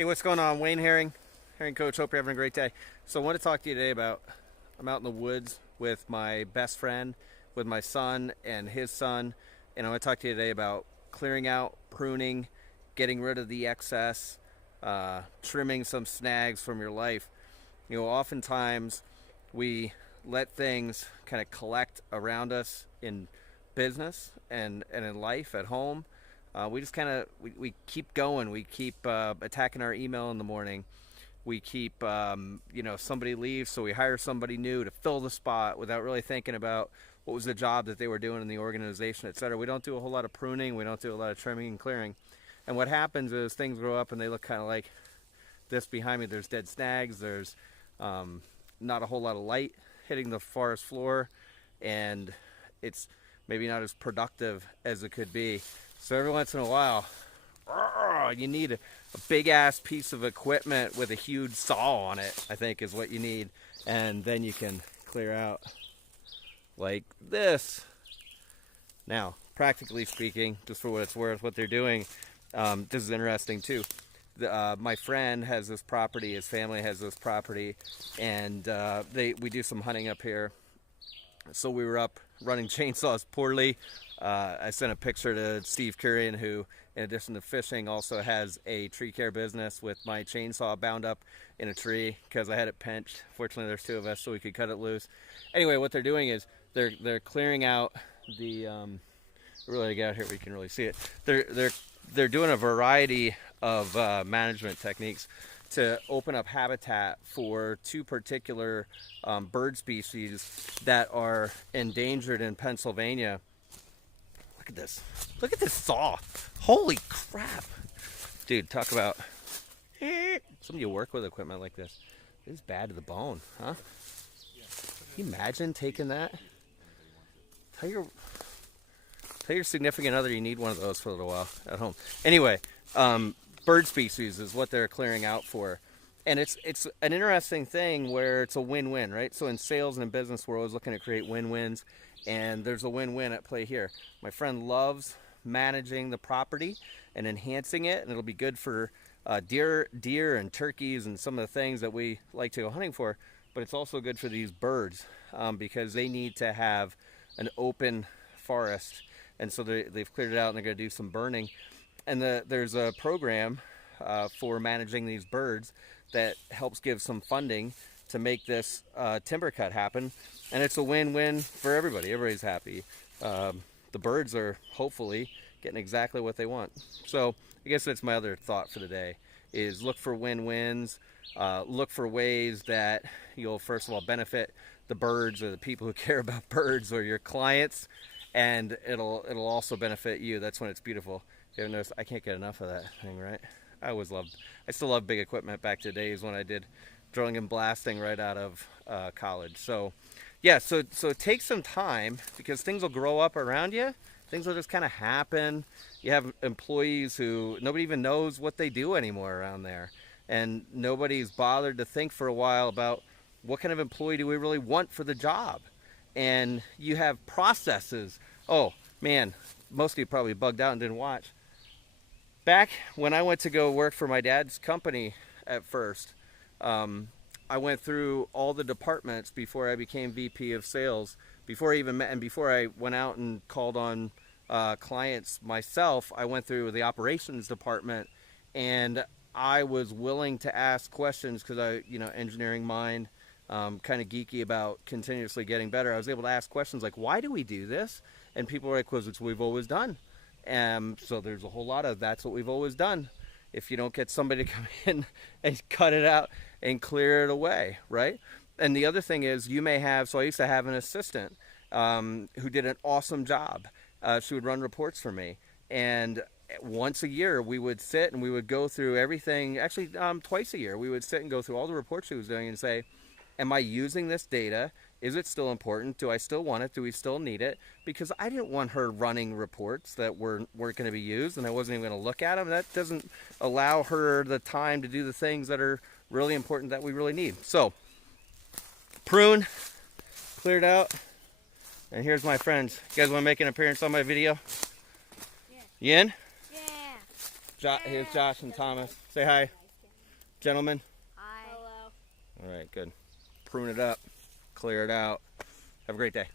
Hey, what's going on? Wayne Herring, Herring Coach. Hope you're having a great day. So I want to talk to you today about, I'm out in the woods with my best friend, with my son and his son, and I want to talk to you today about clearing out, pruning, getting rid of the excess, trimming some snags from your life. Oftentimes we let things kind of collect around us in business and in life at home. We just kind of we keep going. We keep attacking our email in the morning. We keep somebody leaves, so we hire somebody new to fill the spot without really thinking about what was the job that they were doing in the organization, etc. We don't do a whole lot of pruning. We don't do a lot of trimming and clearing. And what happens is things grow up and they look kind of like this behind me. There's dead snags. There's not a whole lot of light hitting the forest floor, and it's maybe not as productive as it could be. So every once in a while, you need a big ass piece of equipment with a huge saw on it, I think is what you need. And then you can clear out like this. Now, practically speaking, just for what it's worth, what they're doing, this is interesting too. My friend has this property, his family has this property, and we do some hunting up here. So we were up running chainsaws poorly. I sent a picture to Steve Curian, who, in addition to fishing, also has a tree care business, with my chainsaw bound up in a tree because I had it pinched. Fortunately, there's two of us, so we could cut it loose. Anyway, what they're doing is they're clearing out the. Really get out here, we can really see it. They're doing a variety of management techniques to open up habitat for two particular bird species that are endangered in Pennsylvania. Look at this. Look at this saw. Holy crap. Dude, talk about... Some of you work with equipment like this. This is bad to the bone, huh? Can you imagine taking that? Tell your significant other you need one of those for a little while at home. Anyway, bird species is what they're clearing out for. And it's an interesting thing where it's a win-win, right? So in sales and in business, we're always looking to create win-wins, and there's a win-win at play here. My friend loves managing the property and enhancing it, and it'll be good for deer and turkeys and some of the things that we like to go hunting for, but it's also good for these birds because they need to have an open forest. And so they've cleared it out, and they're going to do some burning. And there's a program for managing these birds that helps give some funding to make this timber cut happen. And it's a win-win for everybody. Everybody's happy. The birds are hopefully getting exactly what they want. So I guess that's my other thought for the day, is look for win-wins. Look for ways that you'll, first of all, benefit the birds or the people who care about birds or your clients. And it'll also benefit you. That's when it's beautiful. You ever notice, I can't get enough of that thing, right? I still love big equipment back to the days when I did drilling and blasting right out of college. So yeah, so take some time, because things will grow up around you. Things will just kind of happen. You have employees who nobody even knows what they do anymore around there. And nobody's bothered to think for a while about what kind of employee do we really want for the job. And you have processes. Oh man, most of you probably bugged out and didn't watch. Back when I went to go work for my dad's company at first, I went through all the departments before I became VP of sales. Before I even met, and before I went out and called on clients myself, I went through the operations department, and I was willing to ask questions because engineering mind. Kind of geeky about continuously getting better. I was able to ask questions like, why do we do this? And people were like, because it's what we've always done. So there's a whole lot of that's what we've always done. If you don't get somebody to come in and cut it out and clear it away, right? And the other thing is, you may have, so I used to have an assistant who did an awesome job. She would run reports for me. And once a year, we would sit and we would go through everything. Actually, twice a year, we would sit and go through all the reports she was doing and say, am I using this data? Is it still important? Do I still want it? Do we still need it? Because I didn't want her running reports that weren't going to be used, and I wasn't even going to look at them. That doesn't allow her the time to do the things that are really important that we really need. So, prune, cleared out, and here's my friends. You guys want to make an appearance on my video? Yeah. You in? Yeah. Here's Josh and Thomas. Say hi. Gentlemen? Hi. Hello. All right, good. Prune it up, clear it out. Have a great day.